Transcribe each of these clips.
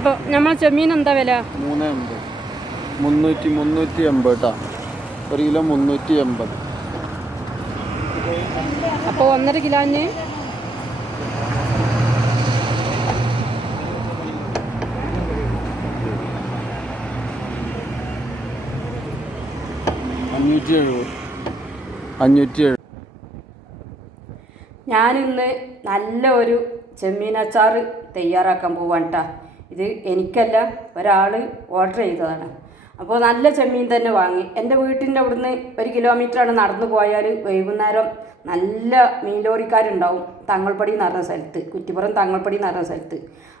അപ്പോൾ നമ്മൾ ചെമ്മീൻ എന്താ വില? 380 380 കേട്ടോ. 1 കിലോ 380. അപ്പോൾ 1.5 കിലോന് 570. ഞാനിന്ന് നല്ല ഒരു ചെമ്മീൻ അച്ചാർ തയ്യാറാക്കാൻ പോവാണ് കേട്ടോ. ഇത് എനിക്കല്ല, ഒരാൾ ഓർഡർ ചെയ്തതാണ്. അപ്പോൾ നല്ല ചെമ്മീൻ തന്നെ വാങ്ങി. എൻ്റെ വീട്ടിൻ്റെ അവിടുന്ന് 1 കിലോമീറ്ററാണ് നടന്നു പോയാൽ വൈകുന്നേരം നല്ല മീൻ ലോറിക്കാരുണ്ടാവും. തങ്ങൾപ്പടി എന്ന് പറഞ്ഞ സ്ഥലത്ത്, കുറ്റിപ്പുറം തങ്ങൾപ്പടി എന്ന് പറഞ്ഞ സ്ഥലത്ത്.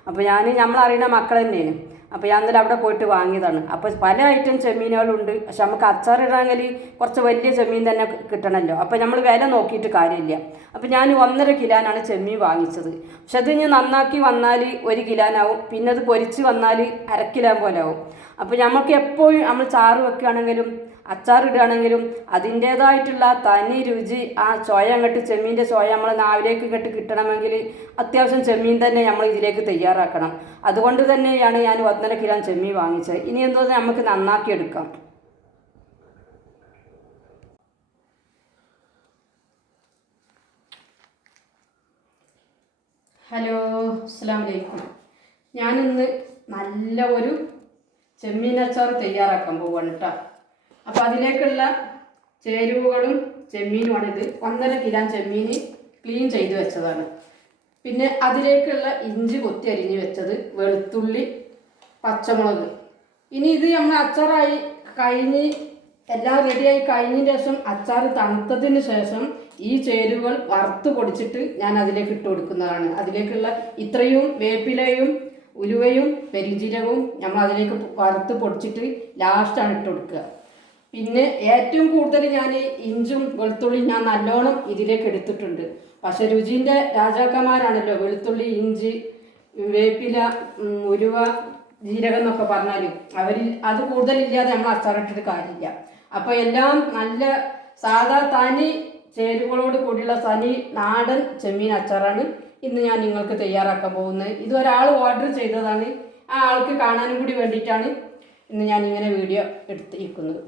അപ്പോൾ നമ്മളറിയുന്ന മക്കൾ തന്നെയാണ്. അപ്പോൾ ഞാൻ ഇന്നലെ അവിടെ പോയിട്ട് വാങ്ങിയതാണ്. അപ്പോൾ പല ഐറ്റം ചെമ്മീനുകളുണ്ട്. പക്ഷെ നമുക്ക് അച്ചാറിടാമെങ്കിൽ കുറച്ച് വലിയ ചെമ്മീൻ തന്നെ കിട്ടണമല്ലോ. അപ്പോൾ നമ്മൾ വില നോക്കിയിട്ട് കാര്യമില്ല. അപ്പോൾ ഞാൻ 1.5 കിലോനാണ് ചെമ്മീൻ വാങ്ങിച്ചത്. പക്ഷെ അത് ഇനി നന്നാക്കി വന്നാൽ 1 കിലോനാവും. പിന്നെ അത് പൊരിച്ച് വന്നാൽ 1/2 കിലോ പോലെ ആവും. അപ്പോൾ നമുക്ക് എപ്പോഴും നമ്മൾ ചാറ് വെക്കുകയാണെങ്കിലും അച്ചാറിടുകയാണെങ്കിലും അതിൻ്റേതായിട്ടുള്ള തനി രുചി, ആ ചോയ അങ്ങോട്ട് ചെമ്മീൻ്റെ ചോയ നമ്മൾ നാവിലേക്ക് ഇങ്ങോട്ട് കിട്ടണമെങ്കിൽ അത്യാവശ്യം ചെമ്മീൻ തന്നെ നമ്മൾ ഇതിലേക്ക് തയ്യാറാക്കണം. അതുകൊണ്ട് തന്നെയാണ് ഞാൻ 1.5 കിലോ ചെമ്മീൻ വാങ്ങിച്ചത്. ഇനി എന്തോ നമുക്ക് നന്നാക്കി എടുക്കാം. ഹലോ, അസ്സലാമു അലൈക്കും. ഞാനിന്ന് നല്ല ഒരു ചെമ്മീൻ അച്ചാർ തയ്യാറാക്കാൻ പോവുകയാണ് കേട്ടോ. അപ്പോൾ അതിലേക്കുള്ള ചേരുവകളും ചെമ്മീനുമാണിത്. 1.5 കിലോ ചെമ്മീൻ ക്ലീൻ ചെയ്ത് വെച്ചതാണ്. പിന്നെ അതിലേക്കുള്ള ഇഞ്ചി കൊത്തി അരിഞ്ഞ് വെച്ചത്, വെളുത്തുള്ളി, പച്ചമുളക്. ഇനി ഇത് നമ്മൾ അച്ചാറായി കഴിഞ്ഞ് എല്ലാം റെഡിയായി കഴിഞ്ഞതിന് ശേഷം അച്ചാർ തണുത്തതിന് ശേഷം ഈ ചേരുവകൾ വറുത്ത് പൊടിച്ചിട്ട് ഞാൻ അതിലേക്ക് ഇട്ട് കൊടുക്കുന്നതാണ്. അതിലേക്കുള്ള ഇത്രയും വേപ്പിലയും ഉലുവയും പെരിഞ്ജീരകവും നമ്മൾ അതിലേക്ക് വറുത്ത് പൊടിച്ചിട്ട് ലാസ്റ്റാണ് ഇട്ട് കൊടുക്കുക. പിന്നെ ഏറ്റവും കൂടുതൽ ഞാൻ ഇഞ്ചും വെളുത്തുള്ളിയും ഞാൻ നല്ലോണം ഇതിലേക്ക് എടുത്തിട്ടുണ്ട്. പക്ഷെ രുചിൻ്റെ രാജാക്കന്മാരാണല്ലോ വെളുത്തുള്ളി, ഇഞ്ചി, വേപ്പില, ഉലുവ, ജീരകം എന്നൊക്കെ പറഞ്ഞാലും അത് കൂടുതലില്ലാതെ നമ്മൾ അച്ചാറിട്ടിട്ട് കാര്യമില്ല. അപ്പോൾ എല്ലാം നല്ല സാധാ തനി ചേരുവകളോട് കൂടിയുള്ള തനി നാടൻ ചെമ്മീൻ അച്ചാറാണ് ഇന്ന് ഞാൻ നിങ്ങൾക്ക് തയ്യാറാക്കാൻ പോകുന്നത്. ഇതൊരാൾ ഓർഡർ ചെയ്തതാണ്. ആ ആൾക്ക് കാണാനും കൂടി വേണ്ടിയിട്ടാണ് ഇന്ന് ഞാൻ ഇങ്ങനെ വീഡിയോ എടുത്തിരിക്കുന്നത്.